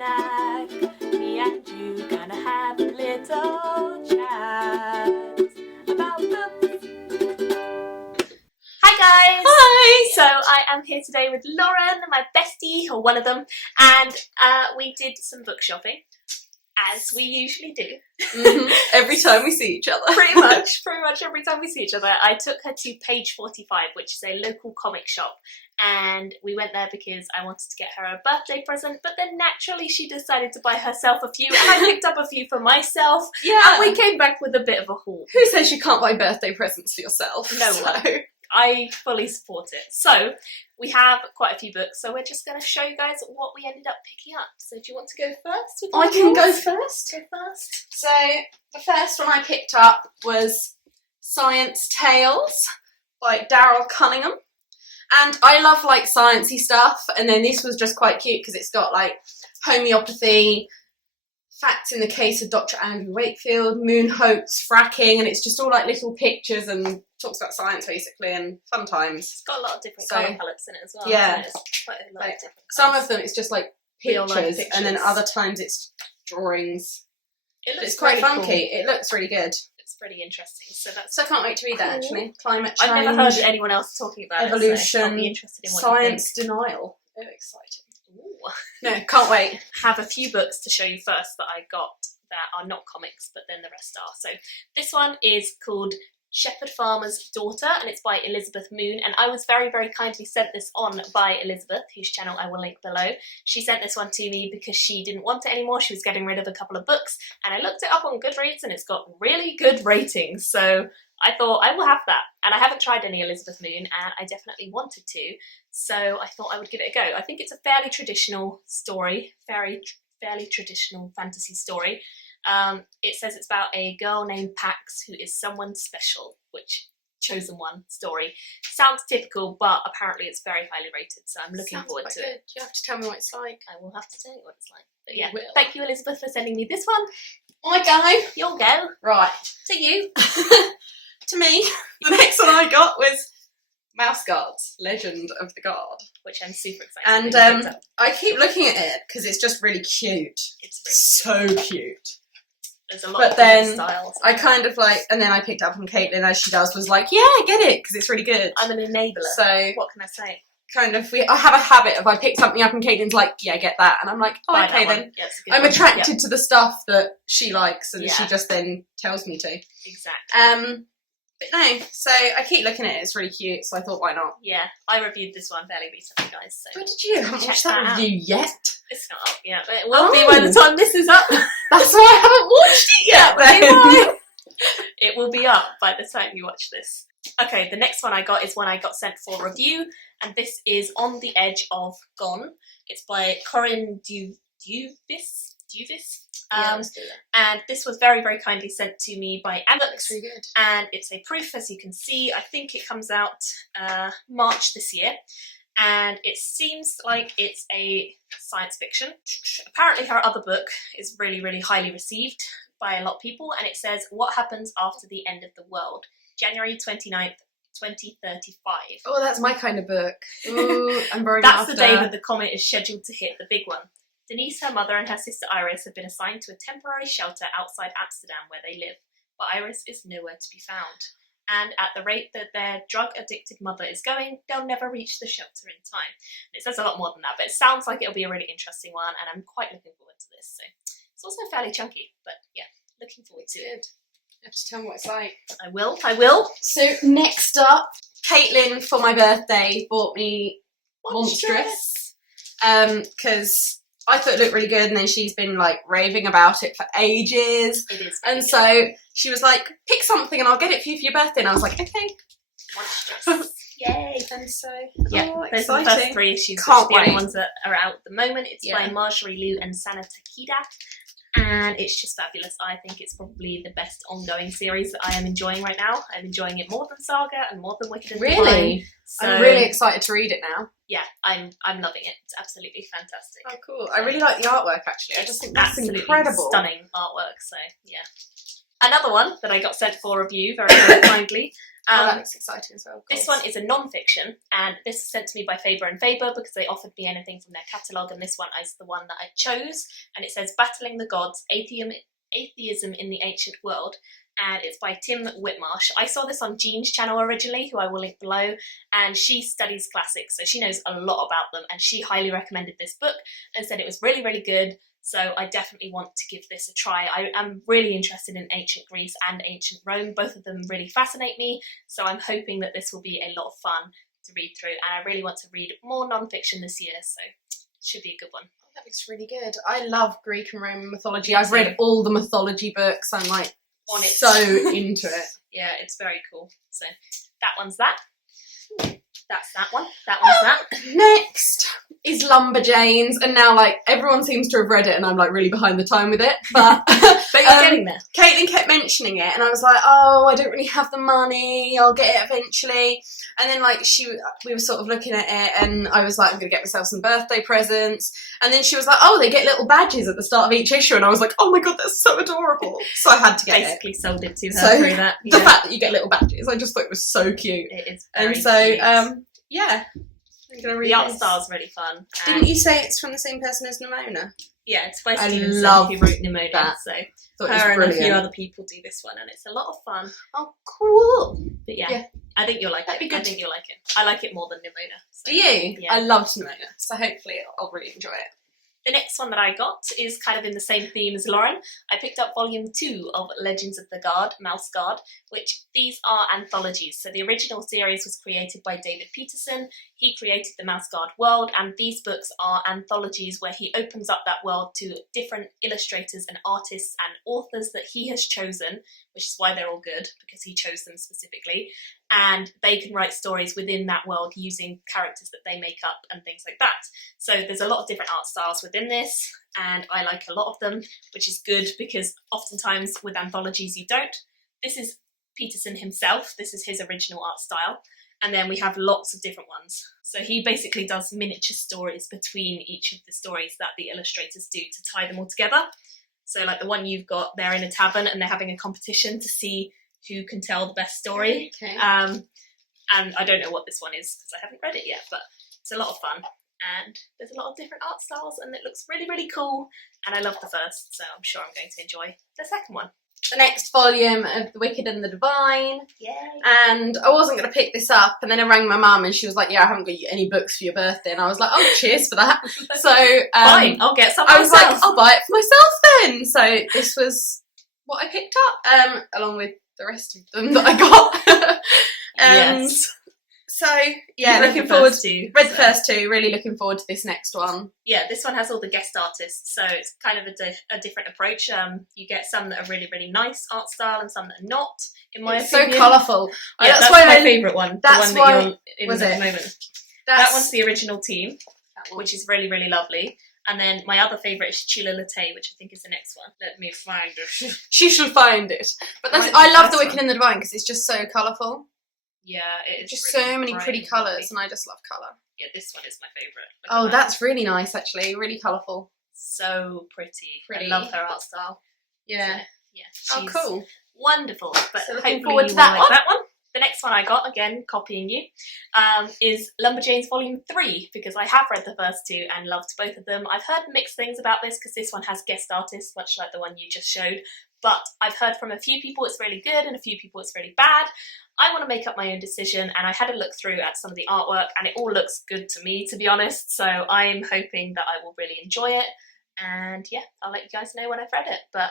snack. Me and you gonna have a little chat about books. Hi guys! Hi! So I am here today with Lauren, my bestie, or one of them, and we did some book shopping, as we usually do. Every time we see each other. pretty much every time we see each other. I took her to Page 45, which is a local comic shop, and we went there because I wanted to get her a birthday present, but then naturally she decided to buy herself a few, and I picked up a few for myself, Yeah. and we came back with a bit of a haul. Who says you can't buy birthday presents for yourself? No one. I fully support it. So we have quite a few books, so we're just going to show you guys what we ended up picking up. So do you want to go first? With I can go first. Go first. So the first one I picked up was Science Tales by Daryl Cunningham. And I love like sciencey stuff, and then this was just quite cute because it's got like homeopathy, facts in the case of Dr. Andrew Wakefield, moon hoax, fracking, and it's just all like little pictures and talks about science basically and fun times. It's got a lot of different colour palettes in it as well. Yeah. It's quite a lot Like, of different some colours. of them it's just like Real life pictures, and then pictures. other times it's drawings. It looks It's quite really funky. cool. It looks really good. It's pretty interesting. So that's. So I can't wait to read that Cool. actually. Climate change. I've never heard anyone else talking about evolution, it, so I'll be interested in what science denial. Oh, exciting. you think. Ooh. No, can't wait. Have a few books to show you first that I got that are not comics, but then the rest are. So this one is called Shepherd Farmer's Daughter, and it's by Elizabeth Moon, and I was very, very kindly sent this on by Elizabeth, whose channel I will link below. She sent this one to me because she didn't want it anymore. She was getting rid of a couple of books, and I looked it up on Goodreads and it's got really good ratings, so I thought I will have that. And I haven't tried any Elizabeth Moon, and I definitely wanted to, so I thought I would give it a go. I think it's a fairly traditional story, fairly traditional fantasy story. It says it's about a girl named Pax who is someone special, which chosen one story. Sounds typical, but apparently it's very highly rated, so I'm looking forward to it. You have to tell me what it's like. I will have to tell you what it's like. But yeah, You will. thank you Elizabeth for sending me this one. I go. You'll go. Right. To you. To me, the next one I got was Mouse Guards, Legend of the Guard. Which I'm super excited And that you picked up. I keep looking at it because it's just really cute. It's So cute. there's a lot But of different then styles. I kind of like, and then I picked up from Caitlin as she does, was like, yeah, get it, because it's really good. I'm an enabler. So What can I say? kind of, I have a habit of I pick something up and Caitlin's like, yeah, get that. And I'm like, oh, Buy okay that then. one. Yeah, it's a good I'm one. attracted to the stuff that she likes and Yeah. she just then tells me to. Yeah, exactly. But no, so I keep looking at it, it's really cute, so I thought, why not? Yeah, I reviewed this one fairly recently, guys. So What did you? I haven't Check watched that that out. review yet. it's not up yet, but it will be by the time this is up. That's why I haven't watched it yet. That then. will be why. It will be up by the time you watch this. Okay, the next one I got is one I got sent for review, and this is On the Edge of Gone. It's by Corinne Duvis. Let's do that. And this was very, very kindly sent to me by Alex. Looks really good. And it's a proof, as you can see. I think it comes out March this year, and it seems like it's a science fiction. Apparently her other book is really, really highly received by a lot of people, and it says, What Happens After the End of the World, January 29th, 2035. Oh, that's my kind of book. Ooh, I'm very That's the day that the comet is scheduled to hit, the big one. Denise, her mother, and her sister Iris have been assigned to a temporary shelter outside Amsterdam where they live, but Iris is nowhere to be found. And at the rate that their drug-addicted mother is going, they'll never reach the shelter in time. And it says a lot more than that, but it sounds like it'll be a really interesting one, and I'm quite looking forward to this. So it's also fairly chunky, but yeah, looking forward to it. You have to tell me what it's like. I will. So next up, Caitlin for my birthday bought me Monstrous. Because I thought it looked really good, and then she's been like raving about it for ages. It is. Really And good. so she was like, pick something and I'll get it for you for your birthday. And I was like, okay. Monstrous. Yay. And so, Yeah, oh, those are the first 3 issues, Can't which are the only wait. ones that are out at the moment. It's by Yeah. Marjorie Liu and Sana Takeda, and it's just fabulous. I think it's probably the best ongoing series that I am enjoying right now. I'm enjoying it more than Saga and more than Wicked and Divine. Really? So, I'm really excited to read it now. yeah, I'm loving it. It's absolutely fantastic. Oh, cool. I really like the artwork, actually. I just think that's Absolutely incredible. stunning artwork, so yeah. Another one that I got sent for review very, very kindly That looks exciting as well. This one is a non-fiction, and this was sent to me by Faber and Faber because they offered me anything from their catalogue, and this one is the one that I chose. And it says Battling the Gods, Atheism in the Ancient World, and it's by Tim Whitmarsh. I saw this on Jean's channel originally, who I will link below, and she studies classics, so she knows a lot about them, and she highly recommended this book and said it was really, really good. So I definitely want to give this a try. I am really interested in ancient Greece and ancient Rome. Both of them really fascinate me, so I'm hoping that this will be a lot of fun to read through, and I really want to read more non-fiction this year, so it should be a good one. That looks really good. I love Greek and Roman mythology. I've read all the mythology books. I'm like on it, so into it. Yeah, it's very cool. So that one's that. That's that one. That one's that. Next is Lumberjanes, and now like everyone seems to have read it, and I'm like really behind the time with it. But but you're getting there. Caitlin kept mentioning it, and I was like, oh, I don't really have the money. I'll get it eventually. And then like we were sort of looking at it, and I was like, I'm gonna get myself some birthday presents. And then she was like, oh, they get little badges at the start of each issue, and I was like, oh my god, that's so adorable. So I had to get Basically sold it to her so through that. The fact that you get little badges, I just thought it was so cute. It is very and so cute. yeah. The art style's really fun. Didn't you say it's from the same person as Nimona? Yeah, it's by I Stevenson, love who wrote Nimona. that. So Thought it was her and a brilliant. few other people do this one, and it's a lot of fun. Oh, cool. But yeah, Yeah. I think you'll like That'd it. be good. I think you'll like it. I like it more than Nimona. So. Do you? Yeah. I loved Nimona, so hopefully I'll really enjoy it. The next one that I got is kind of in the same theme as Lauren. I picked up volume 2 of Legends of the Guard, Mouse Guard, which these are anthologies. So the original series was created by David Peterson. He created the Mouse Guard world, and these books are anthologies where he opens up that world to different illustrators and artists and authors that he has chosen, which is why they're all good, because he chose them specifically. And they can write stories within that world using characters that they make up and things like that. So there's a lot of different art styles within this, and I like a lot of them, which is good because oftentimes with anthologies you don't. This is Peterson himself, this is his original art style, and then we have lots of different ones. So he basically does miniature stories between each of the stories that the illustrators do to tie them all together. So like the one you've got, they're in a tavern and they're having a competition to see who can tell the best story. Okay. And I don't know what this one is because I haven't read it yet, but it's a lot of fun. And there's a lot of different art styles and it looks really, really cool. And I love the first, so I'm sure I'm going to enjoy the second one. The next volume of The Wicked and the Divine. Yay. And I wasn't going to pick this up, and then I rang my mum and she was like, yeah, I haven't got you any books for your birthday. And I was like, oh, cheers for that. So fine, I'll get some I was myself. like, I'll buy it for myself then. So this was what I picked up, along with the rest of them that I got. Yes. So yeah, You read looking the forward. first two, Read the so- first two. Really looking forward to this next one. Yeah, this one has all the guest artists, so it's kind of a different approach. You get some that are really, really nice art style and some that are not, in my It's opinion. so colourful. Yeah, that's why my I- favourite one. that's the one why- that you're in was at it? the moment. That's, That one's the original team, that one. which is really, really lovely. And then my other favourite is Chula Latte, which I think is the next one. Let me find it. She shall find it. But that's, Mine's I the love first The Wicked one. and the Divine because it's just so colourful. Yeah, it is Just really so many bright pretty and lovely. colours, and I just love colour. Yeah, this one is my favourite. Look Oh, at that. that's really nice actually. Really colourful. So pretty. Pretty. I love her art style. Yeah. So, yeah, Oh, she's cool. wonderful. But So looking hopefully forward you to will that like one. that one. The next one I got, again copying you, is Lumberjanes Volume 3, because I have read the first two and loved both of them. I've heard mixed things about this because this one has guest artists, much like the one you just showed, but I've heard from a few people it's really good and a few people it's really bad. I want to make up my own decision, and I had a look through at some of the artwork and it all looks good to me, to be honest, so I'm hoping that I will really enjoy it, and yeah, I'll let you guys know when I've read it, but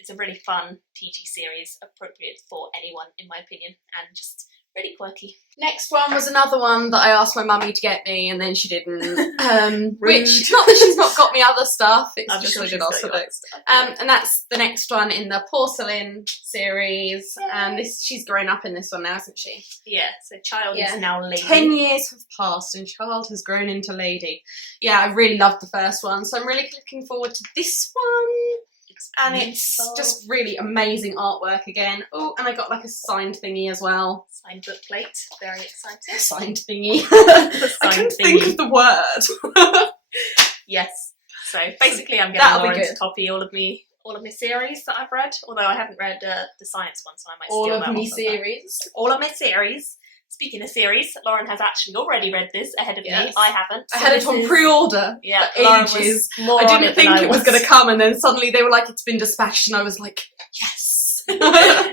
it's a really fun PG series, appropriate for anyone in my opinion, and just really quirky. Next one was another one that I asked my mummy to get me, and then she didn't. Rude. Which, not that she's not got me other stuff, it's I'm just sure I she's did got ask for you other books. stuff. And that's the next one in the Porcelain series, Yay. and this she's grown up in this one now, isn't she? Yeah, so child Yeah. is now lady. 10 years have passed and child has grown into lady. Yeah, I really loved the first one, so I'm really looking forward to this one. And it's beautiful. just really amazing artwork again. Oh, and I got like a signed thingy as well. Signed book plate, very exciting. Signed thingy. I Signed couldn't think thingy. of the word. Yes. So basically I'm getting That'll be Lauren to good. copy all all of my series that I've read, although I haven't read the science one, so I might All steal of that me off of her. series. All of my series. Speaking of series, Lauren has actually already read this ahead of me. I haven't. I had it on pre-order for Lauren ages. was more I on didn't it than think I it was going to come, and then suddenly they were like, it's been dispatched, and I was like, yes.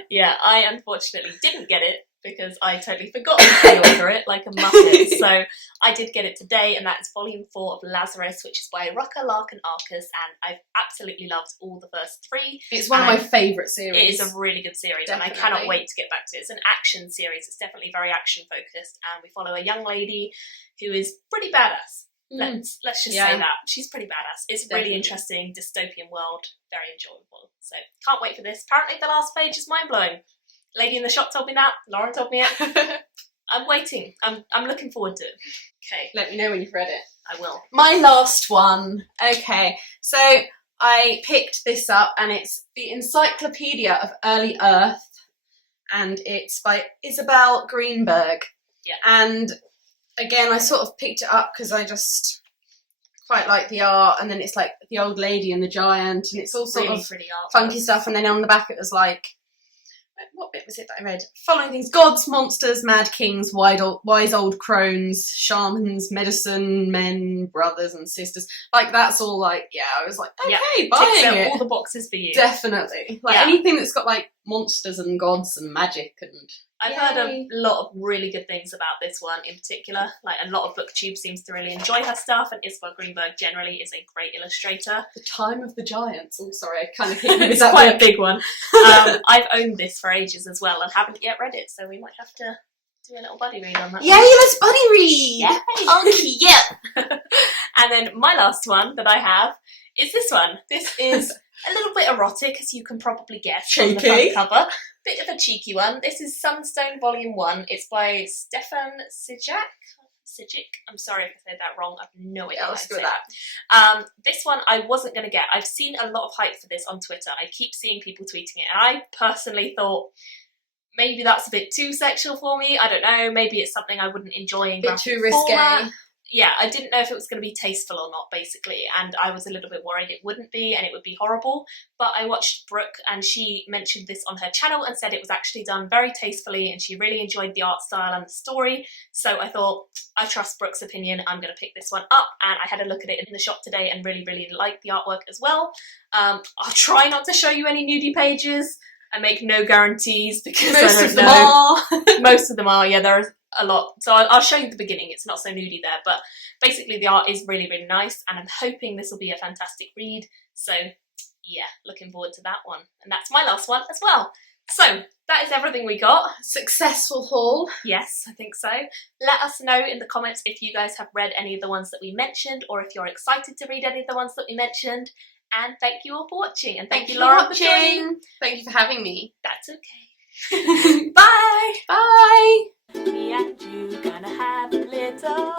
Yeah, I unfortunately didn't get it because I totally forgot to pre-order it like a muppet. So I did get it today, and that is volume 4 of Lazarus, which is by Rucker, Larkin, Arcus, and I've absolutely loved all the first 3. It's one of my favourite series. It is a really good series, and I cannot wait to get back to it. It's an action series. It's definitely very action focused, and we follow a young lady who is pretty badass. Let's just say that. She's pretty badass. It's a really interesting dystopian world, very enjoyable. So can't wait for this. Apparently the last page is mind-blowing. Lady in the shop told me that. Lauren told me it. I'm waiting. I'm looking forward to it. Okay. Let me know when you've read it. I will. My last one. Okay, so I picked this up, and it's the Encyclopedia of Early Earth, and it's by Isabel Greenberg. Yeah. And again, I sort of picked it up because I just quite like the art, and then it's like the old lady and the giant, and it's all sort Really of pretty art. funky stuff, and then on the back it was like, what bit was it that I read? Following things: gods, monsters, mad kings, wise old crones, shamans, medicine men, brothers and sisters. Like, that's all like, yeah, I was like, okay, buying it. All the boxes for you. Definitely. Like, anything that's got like monsters and gods and magic and... I've heard a lot of really good things about this one in particular. Like, a lot of BookTube seems to really enjoy her stuff, and Isabel Greenberg generally is a great illustrator. The Time of the Giants. Oh, sorry, I kind of hit you with It's that quite book. a big one. I've owned this for ages as well and haven't yet read it, so we might have to do a little buddy read on that Yay, one. let's buddy read! Yay! Funky, yeah! And then my last one that I have is this one. This is a little bit erotic, as you can probably guess from the front cover. Bit of a cheeky one. This is Sunstone Volume 1. It's by Stefan Sijic. I'm sorry if I said that wrong. I've no idea. Yeah, let's go with that. This one I wasn't going to get. I've seen a lot of hype for this on Twitter. I keep seeing people tweeting it, and I personally thought maybe that's a bit too sexual for me. I don't know. Maybe it's something I wouldn't enjoy in Bit too graphic format. risque. Yeah, I didn't know if it was going to be tasteful or not, basically, and I was a little bit worried it wouldn't be and it would be horrible, but I watched Brooke and she mentioned this on her channel and said it was actually done very tastefully and she really enjoyed the art style and the story, so I thought, I trust Brooke's opinion, I'm going to pick this one up, and I had a look at it in the shop today and really, really liked the artwork as well. I'll try not to show you any nudie pages. I make no guarantees because Most I don't of them know. are. Most of them are, yeah, there is a lot. So I'll show you the beginning, it's not so nudie there, but basically the art is really, really nice, and I'm hoping this will be a fantastic read. So yeah, looking forward to that one. And that's my last one as well. So that is everything we got. Successful haul. Yes, I think so. Let us know in the comments if you guys have read any of the ones that we mentioned, or if you're excited to read any of the ones that we mentioned. And thank you all for watching. And thank you, Laura, for joining. Thank you for having me. That's okay. Bye. Bye. Me and you gonna have a little